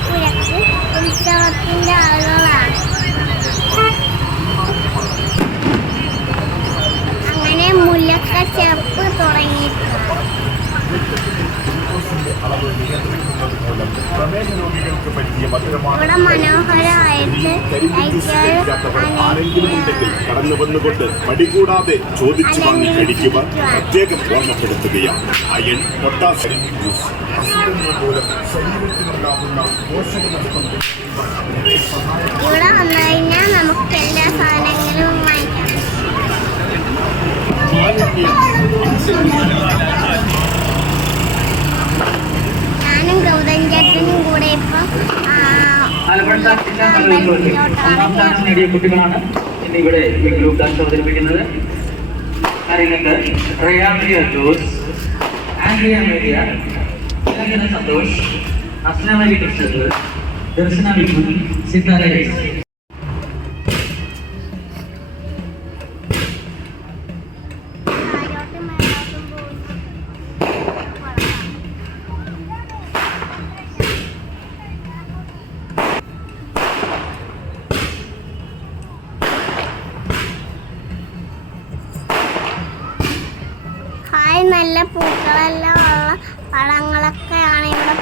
അമ്പലപ്പുഴക്ക് ഉത്സവത്തിന്റെ ആളുകളാണ്. അങ്ങനെ മുല്ലക്ക ചെറുപ്പ് തുടങ്ങിയിട്ടുണ്ട്. പ്രമേഹ രോഗികൾക്ക് പറ്റിയ മധുരമാണ് ആരെങ്കിലും ഉണ്ടെങ്കിൽ കടന്നു വന്നുകൊണ്ട് മടികൂടാതെ ചോദിച്ചു വാങ്ങി കഴിക്കുക പ്രത്യേകം ഓർമ്മപ്പെടുത്തുകയാണ്. അയൺ പൊട്ടാസ്യം അസുഖങ്ങൾ മൂലം ശരീരത്തിനുണ്ടാകുന്ന പോഷകനഷ്ടം ഇവിടെ വന്നു കഴിഞ്ഞാൽ നമുക്ക് എല്ലാ സാധനങ്ങളും വാങ്ങിക്കാം. ഞാനും ഗൗതം ചേട്ടനും കൂടെ ഇപ്പം നേടിയ കുട്ടികളാണ് ഇന്ന് ഇവിടെ ഈ ഗ്രൂപ്പ് ഡാൻസ് അവതരിപ്പിക്കുന്നത്. കാര്യങ്ങൾക്ക് റയാമിയ ജോസ് ആൻഡ്രിയ മേരിയ സന്തോഷ് അസ്ന കൃഷ്ണ ദർശന വിഷ്ണു സിത്താര ഹായ് നല്ല പൂക്കളെല്ലാം ഉള്ള പഴങ്ങളൊക്കെയാണ് ഇവിടെ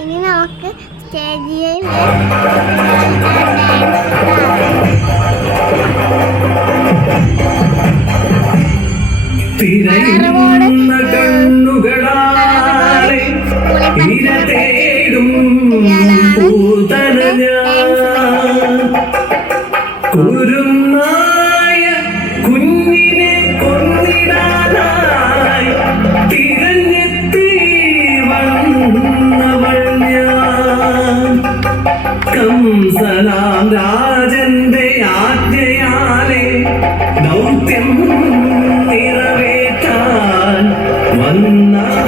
ഇനി നമുക്ക് സ്റ്റേജിൽ തിരയുന്ന കണ്ണുകളാലെ ഇര തേടും പൂതന ഞാൻ ദൗത്യം നിറവേറ്റാൻ വന്നവൾ